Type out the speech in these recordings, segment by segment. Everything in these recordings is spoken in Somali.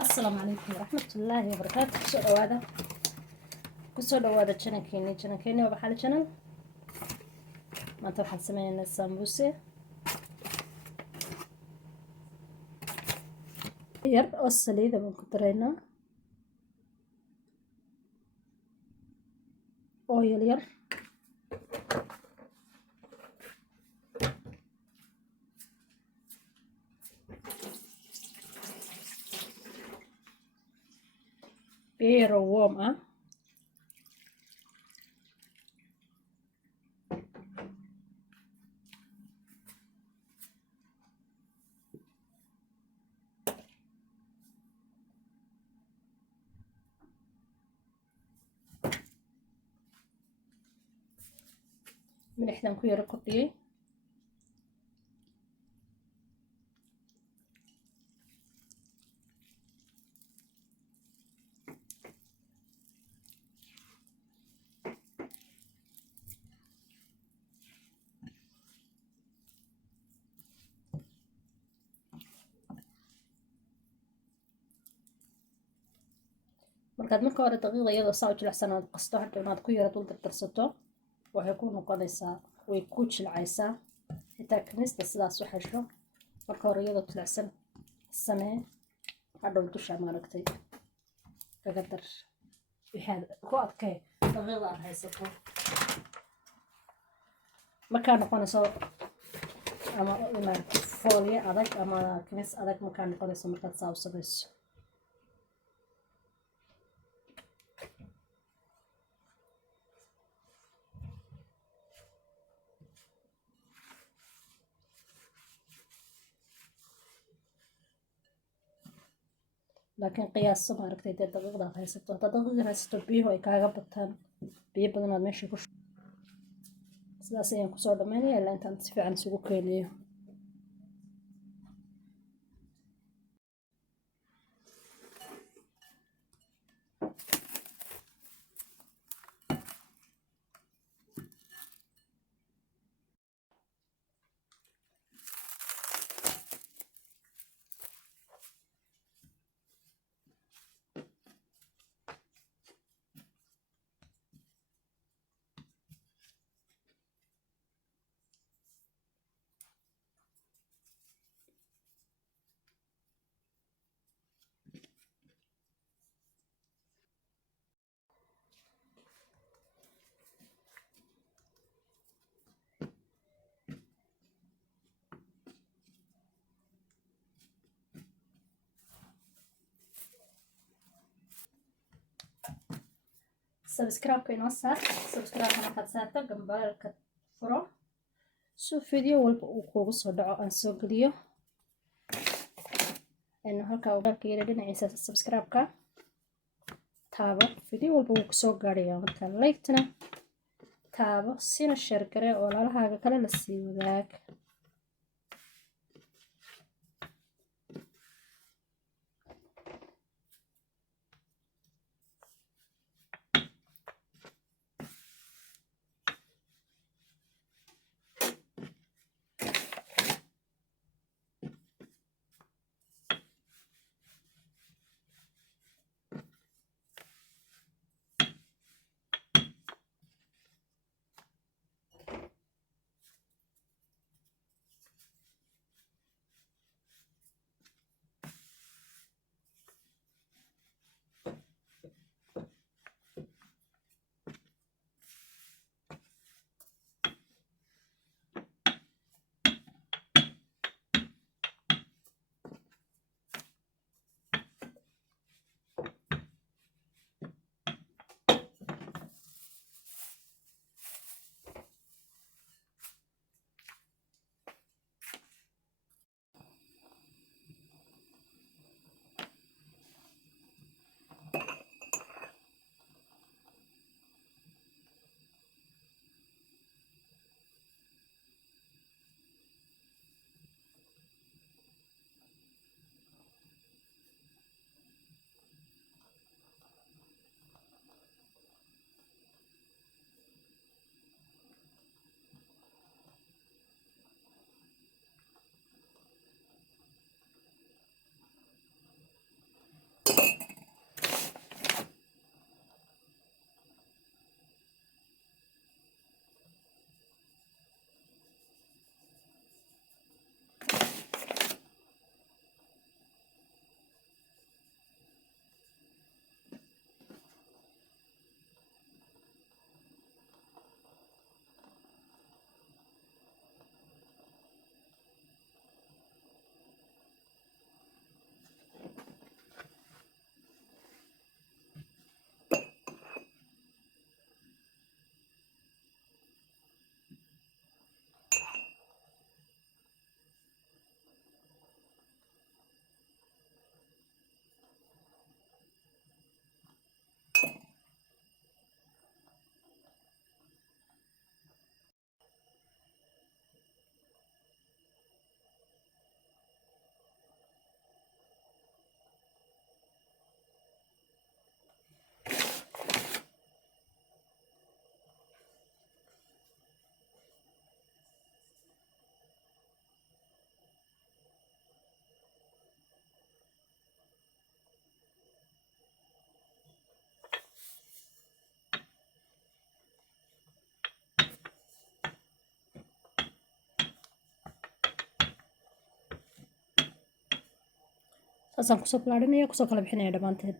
السلام عليكم ورحمة الله وبركاته. kusoo dhawaada janankeeni waa baxal janan. maanta waxaan sameynaynaa sambuuse yar oo saliida baan ku daraynaa oo yar biyo yar oo warm ah milixdan ku yara kordhiyey markaad marka hore daqiiqda iyadoo saa u jilicsan aad qasto hadhow inaad ku yara dul dardarsato waxay ku noqonaysaa way ku jilcaysaa xitaa kanista sidaas u xesho marka hore iyadoo jilicsan samee hadhow dusha maaragtay kaga dar waxaad ku adkay daqiiqda aad haysato markaa noqonayso ama maaragtay foolyo adag ama kanis adag markaa noqonayso markaad saa u samayso laakiin qiyaaso maaragtay dee daqiiqdaad haysato haddaad daqiiqda haysato biyuhu ay kaaga bataan biyo badan aad meesha ku sidaas ayaan kusoo dhammaynaya ilaa intaan si fiican isugu keeniyo subscribe-ka inoo saar subscribe-ka markaad saarto gambalka furo soo video walba uu kuugu soo dhaco aan soo geliyo halkaa walaalka yara dhinaciisa subscribe-ka taabo video walba wuu kusoo gaadhayaa markaa like-tana taabo sina share gare oo walaalahaaga kale la sii wadaag saasaan kusoo balaarinaya, kusoo kala bixinaya dhammaanteed.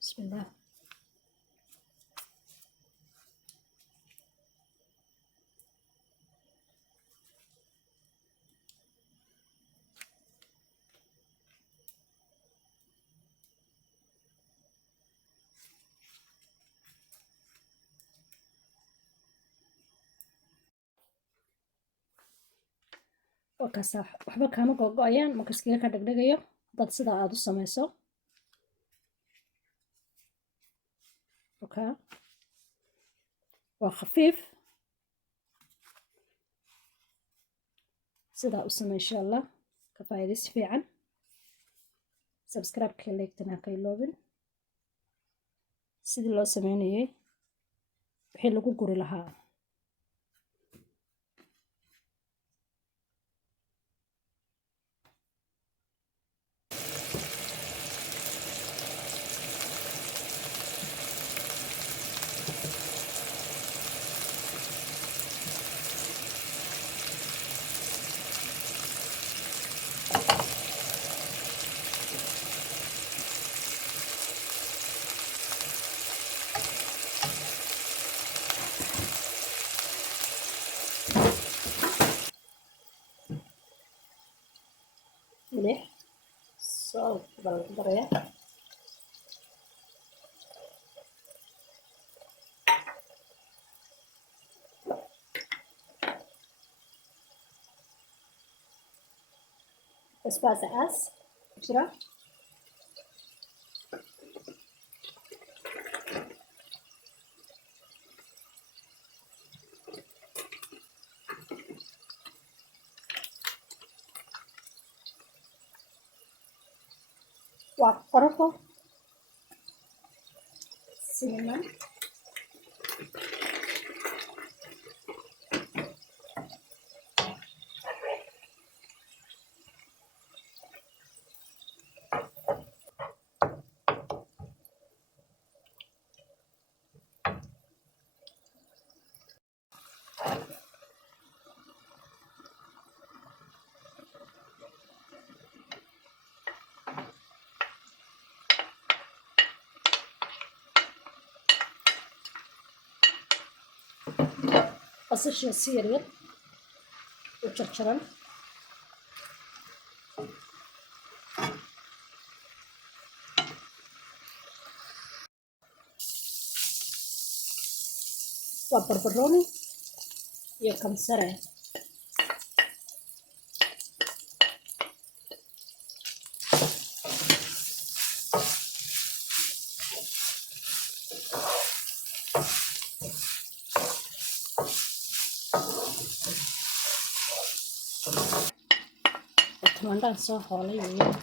بسم الله. وكاسا waxba kaama go'go'ayaan marka iskaga ka dhagdhagayo dad sida aad u samayso. Okay. waa khafiif sidaa u samey insha allah ka faa'iidaysi fiican. subscribe-ka like-tana ha ka iloobin. sidii loo sameynayay wixii lagu guri lahaa. milix salt baa lagu darayaa. basbaas cas jira. waa qorofo cinnamon basasha si yaryar u jarjaran. waa barbarooni iyo kamsare. tamaandhaan soo hoolay weeyaan.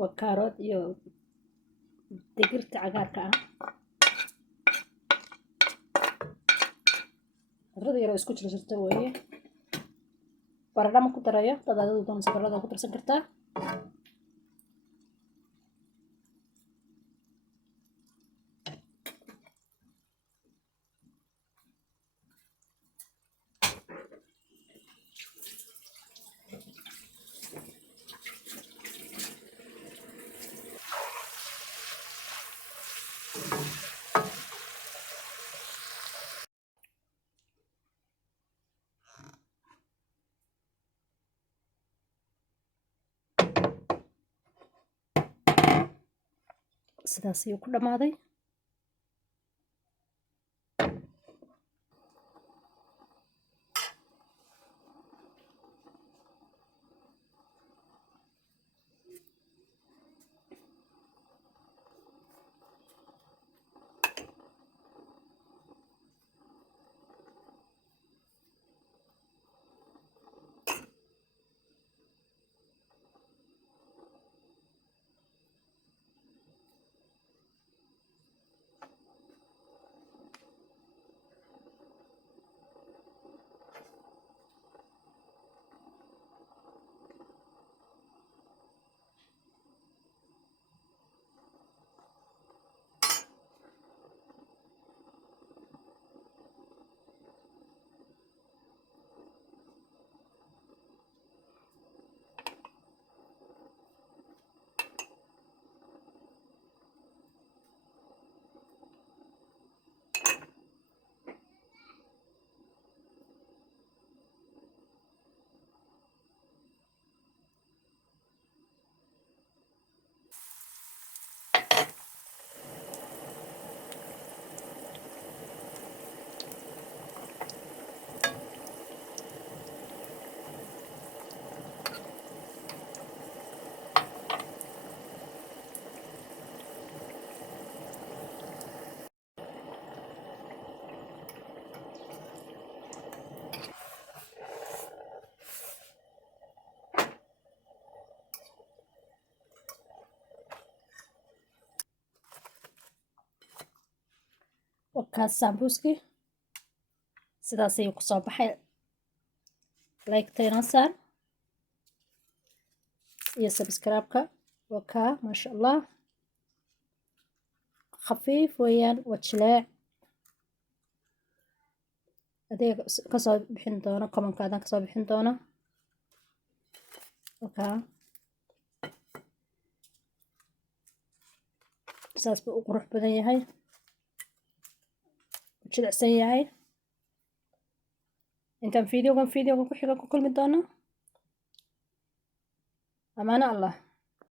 waa kaarood iyo digirta cagaarka ah. khudrad yar oo isku jirta weeye. baradho ma ku darayo, dad adigu doonaysa baradhada ku darsan kartaa. sidaas ayuu ku dhammaaday. wakaas sambuuskii sidaas ayuu ku soo baxay. like-tayna saar iyo subscribe-ka. wakaa maasha allah, khafiif weeyaan, waa jileec. adeega kasoo bixin doono komankaadan kasoo bixin doona. wakaa saas buu u qurux badan yahay, jilicsan yahay. intaan fiidiyogan ku xiga ku kulmi doono. amaano allah.